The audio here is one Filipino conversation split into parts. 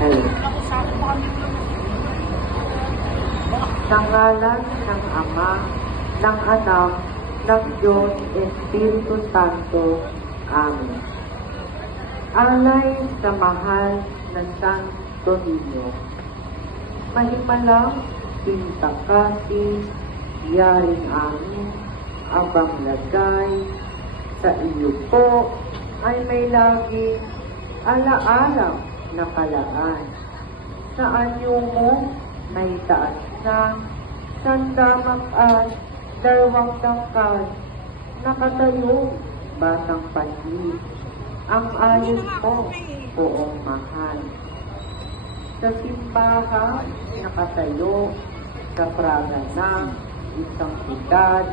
Hello. Sa ngalan ng Ama, ng Anak, ng Diyos Espiritu Santo. Amen. Alay sa mahal na Santo Niño. Mahimalang pintakasi, yaring amin, abang lagay, sa iyo po ay may lagi alaala na kalaan. Sa anyo mo may taas na sandamak at dalawang tangkad, nakatayo batang panhi, ang ayon mo poong mahal. Sa simbahan nakatayo sa praga ng isang siyudad,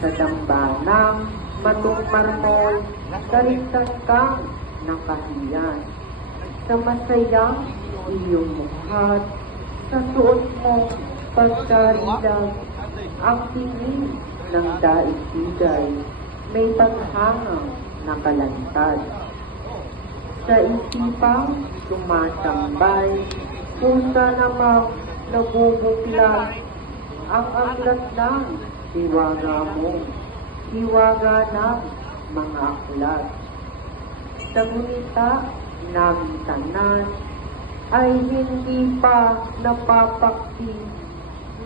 sa dambanang matong marmol, kaligtan kang nakahiyan. Sa masayang iyong mukhat, sa suot mo pagkarilag, ang tingin ng daigdigay, may paghangang nakalantad. Sa isipang tumatambay, pusa namang nabubuklat, ang aklat ng hiwaga mo, hiwaga ng mga aklat. Sa gunita ng tanan ay hindi pa napapakti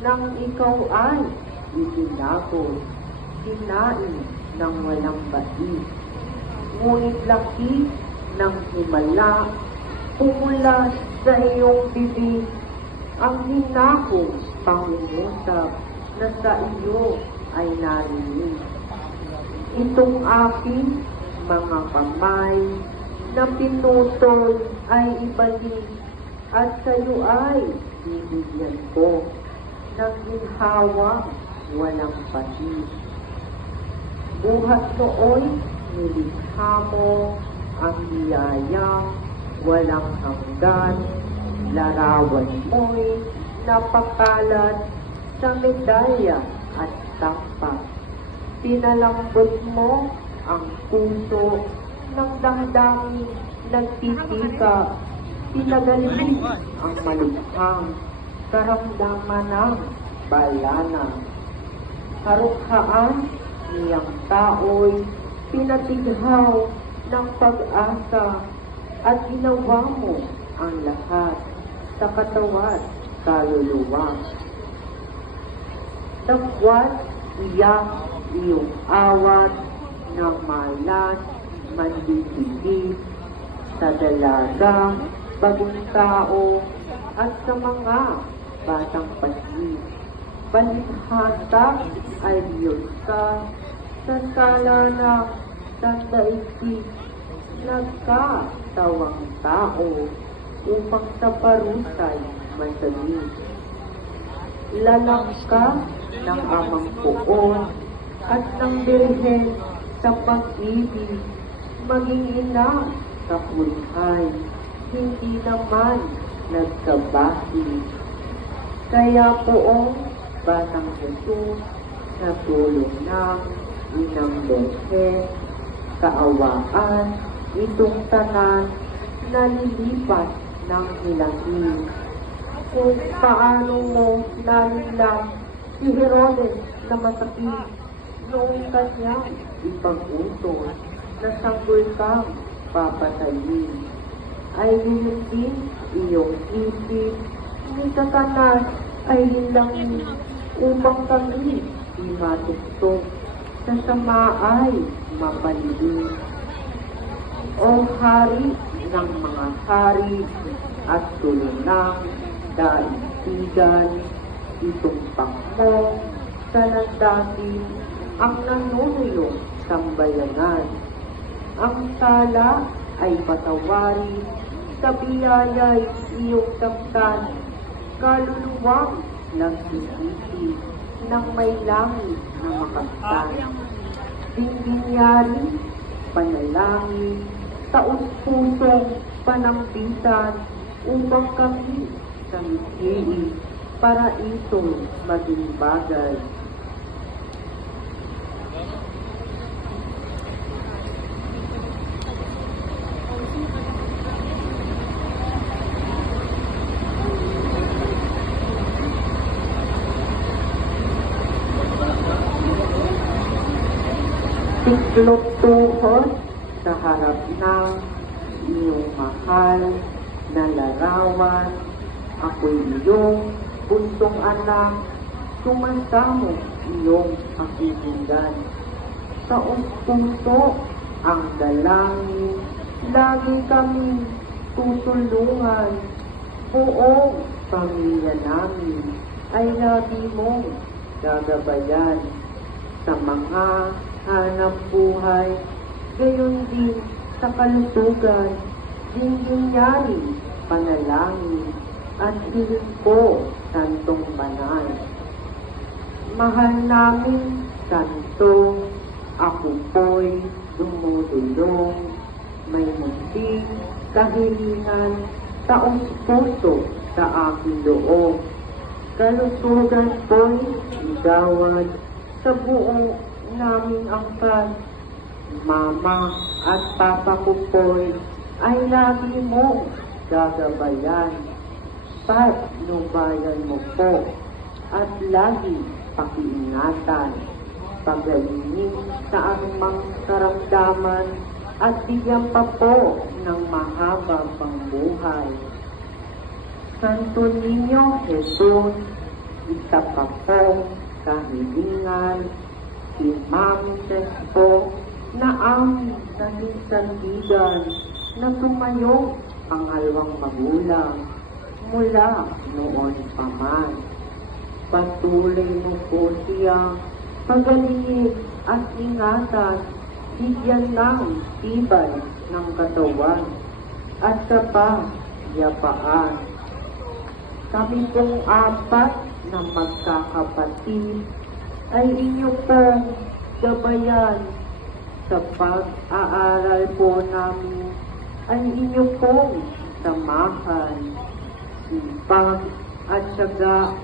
nang ikaw ay itinapos, sinain ng walang bait. Ngunit laki ng himala, pumulat sa iyong bibig, ang hinakong pangungusap na sa iyo ay narinig. Itong aking mga kamay na pinutol ay ibalik, at sa iyo ay bibigyan ko ng ginhawang walang pati. Buhat nooy nilikha mo ang biyayang walang hanggan, larawan mo'y napakalat sa medalya at tampa. Pinalambot mo ang puso ng damdamin nagtitika, pinagaling ang malukhang karamdaman ng balana. Karukhaan niyang tao'y pinatighaw ng pag-asa, at ginawa mo ang lahat sa katawan kaluluwa. Dagwat iyak iyong awat ng malas mandidibig sa dalaga, bagong tao, at sa mga batang pati. Balighata ay Diyos ka sa sala ng sandaigdig, nagkatawang tao upang sa parusay masagin. Lalang ka ng amang poon at ng Birhen sa pag-ibig, maging ina sa buhay, hindi naman nagkabahi. Kaya poong batang Jesus, na tulong ng inang Birhen, kaawaan itong tanan na nilipat ng hilangin. Kung paano mo nalilang si Herodes na masakit noong kanyang ipag-utos na sanggol kang papatayin, ay yun din iyong isip ni Satanas ay hilangin upang kami di matuktok sa sama ay mapalibig. O Hari ng mga hari at tulunang daigdigan, itumpak mo sa nagdati ang nanunulong sambayanan. Ang sala ay patawari, sa biyaya'y iyong tamtan, kaluluwang nagsisisi ng may langit na makaptan. Dinginyari, panalangin, taos-pusong panambitan, upang kami sa misihi para ito maging bagay. Siklop tuhod sa harap ng iyong mahal na larawan. Ako'y iyong buntong anak, sumasamo iyong pakikinggan. Taong puso ang dalangin, lagi kami tutulungan. Buong pamilya namin ay lagi mong gagabayan. Sa mga hanap buhay, gayon din sa kalusugan, dinggin panalangin, at hiling ko, Santong Banal. Mahal namin, Santo, ako po'y dumudulong, may munting kahilingan, taong puso sa aking loob. Kalusugan po'y igawad sa buong naming angkan. Mama at papa ko po'y ay lagi mong gagabayan. Patnubayan mo po at lagi pakiingatan. Pagalingin sa anumang karamdaman at bigyan pa po ng mahaba pang buhay. Santo Niño Jesus, isa pa po kahilingan, si Mami po na aming naging sandigan na tumayo ang halwang magulang mula noon pa man. Patuloy mo po siya pagalingin at ingatan, bigyan ng tibay ng katawan at sa payapaan. Kami pong apat na magkakapatid ay inyo pong gabayan sa pag-aaral po namin, ay inyo pong samahan, sipag at syaga.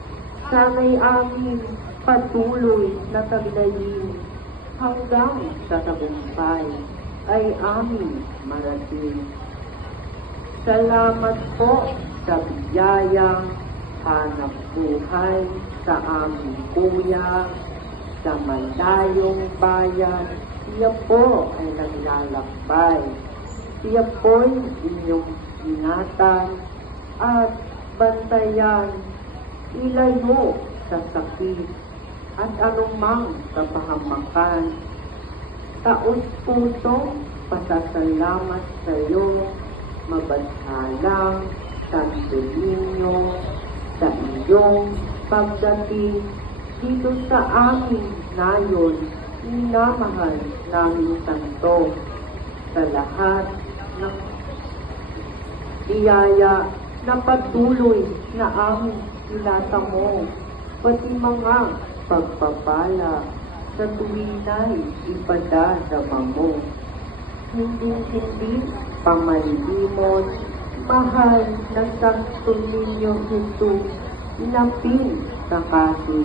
Sana'y amin patuloy na taglayin hanggang sa tagumpay ay amin marating. Salamat po sa biyayang hanap buhay sa aming kuya sa malayong bayan. Siya po ay naglalakbay. Siya po'y inyong ingatan at bantayan, ilayo sa sakit at anumang kapahamakan. Taos puso pasasalamat sa iyo, mabagsalang Santo Niño, sa iyong pagdating dito sa amin nayon, minamahal namin Santo, sa lahat ng biyaya na patuloy na aming ilata mo, pati mga pagpapala sa tuwina'y ipadadama mo. Hindi pamalilimot, mahal na Santo Niño Jesus, inapin sa kasid